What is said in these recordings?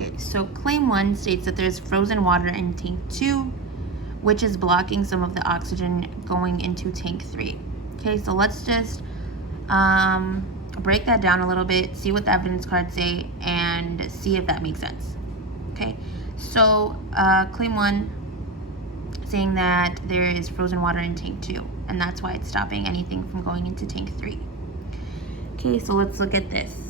Okay, so claim 1 states that there's frozen water in tank 2, which is blocking some of the oxygen going into tank 3. Okay, so let's just break that down a little bit, see what the evidence cards say, and see if that makes sense. Okay, so claim 1 saying that there is frozen water in tank 2, and that's why it's stopping anything from going into tank 3. Okay, so let's look at this.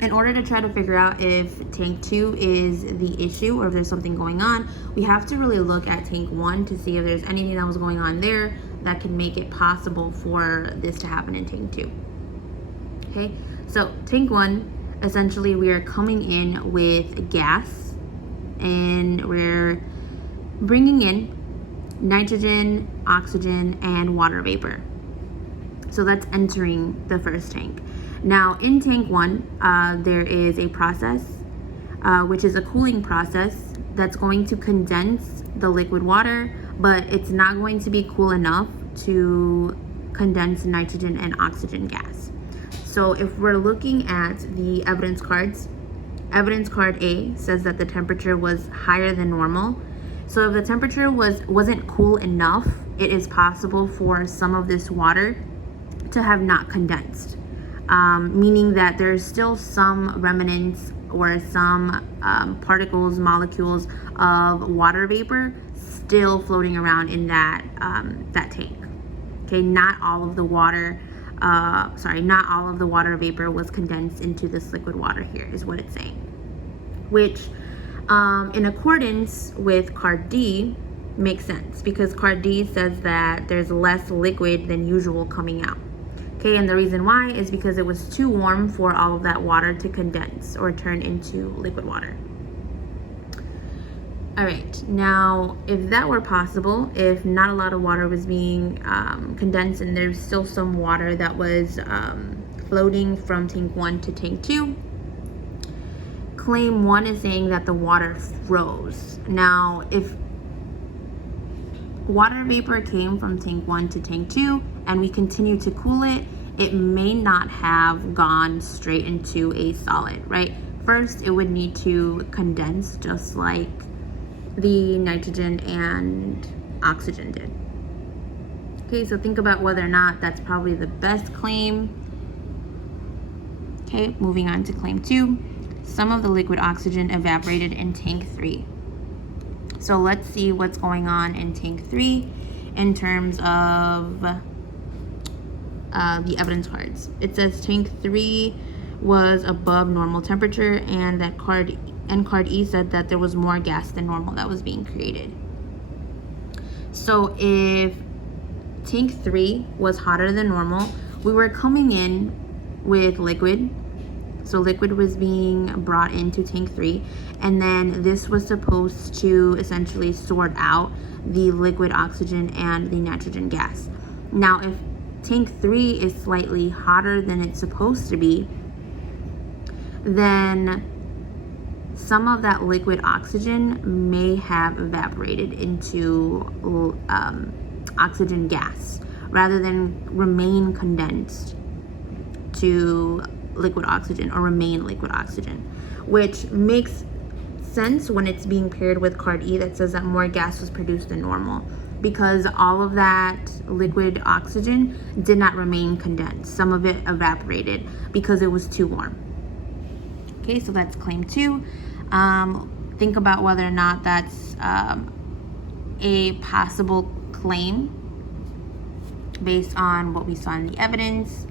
In order to try to figure out if tank 2 is the issue or if there's something going on, we have to really look at tank 1 to see if there's anything that was going on there that can make it possible for this to happen in tank 2. Okay, so tank 1, essentially we are coming in with gas and we're bringing in nitrogen, oxygen, and water vapor. So that's entering the first tank. Now in tank 1, there is a process, which is a cooling process that's going to condense the liquid water, but it's not going to be cool enough to condense nitrogen and oxygen gas. So if we're looking at the evidence cards, evidence card A says that the temperature was higher than normal. So if the temperature wasn't cool enough, it is possible for some of this water to have not condensed, meaning that there's still some remnants or some particles, molecules of water vapor still floating around in that tank. Okay, not all of the water vapor was condensed into this liquid water here is what it's saying, which in accordance with card D makes sense because card D says that there's less liquid than usual coming out. Okay, and the reason why is because it was too warm for all of that water to condense or turn into liquid water. All right, now if that were possible, if not a lot of water was being condensed and there's still some water that was floating from tank 1 to tank 2, claim 1 is saying that the water froze. Now, if water vapor came from tank 1 to tank 2 and we continue to cool it, it may not have gone straight into a solid, right? First, it would need to condense just like the nitrogen and oxygen did. Okay, so think about whether or not that's probably the best claim. Okay, moving on to claim 2. Some of the liquid oxygen evaporated in tank 3. So let's see what's going on in tank 3 in terms of the evidence cards. It says tank 3 was above normal temperature and that card E said that there was more gas than normal that was being created. So if tank 3 was hotter than normal, we were coming in with liquid. So liquid was being brought into tank 3, and then this was supposed to essentially sort out the liquid oxygen and the nitrogen gas. Now, if tank 3 is slightly hotter than it's supposed to be, then some of that liquid oxygen may have evaporated into oxygen gas rather than remain condensed to liquid oxygen or remain liquid oxygen, which makes sense when it's being paired with card E that says that more gas was produced than normal, because all of that liquid oxygen did not remain condensed. Some of it evaporated because it was too warm. Okay, so that's claim 2. Think about whether or not that's a possible claim based on what we saw in the evidence.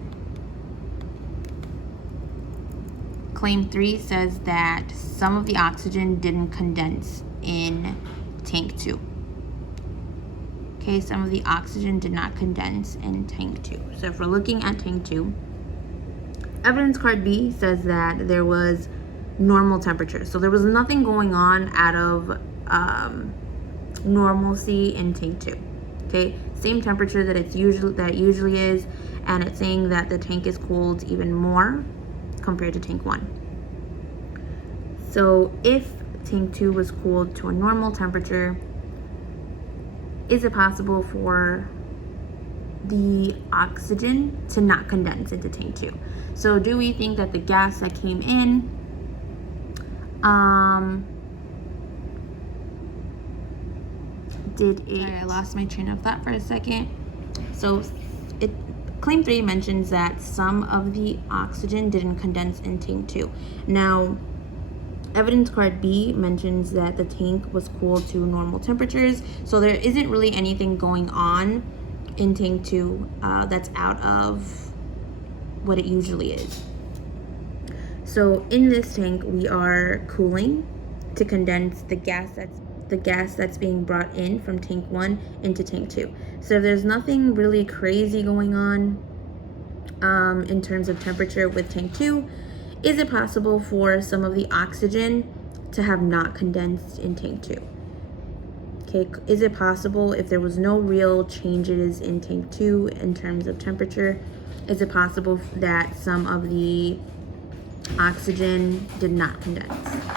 Claim 3 says that some of the oxygen didn't condense in tank 2. Okay, some of the oxygen did not condense in tank 2. So if we're looking at tank 2, evidence card B says that there was normal temperature. So there was nothing going on out of normalcy in tank 2. Okay, same temperature that it usually is, and it's saying that the tank is cooled even more compared to tank 1. So if tank 2 was cooled to a normal temperature, is it possible for the oxygen to not condense into tank 2? So do we think that the gas that came in Sorry, I lost my train of thought for a second. So claim 3 mentions that some of the oxygen didn't condense in tank 2. Now, evidence card B mentions that the tank was cooled to normal temperatures, so there isn't really anything going on in tank 2 that's out of what it usually is. So in this tank, we are cooling to condense the gas that's being brought in from tank 1 into tank 2. So there's nothing really crazy going on in terms of temperature with tank 2. Is it possible for some of the oxygen to have not condensed in tank 2? Okay, is it possible if there was no real changes in tank 2 in terms of temperature, is it possible that some of the oxygen did not condense?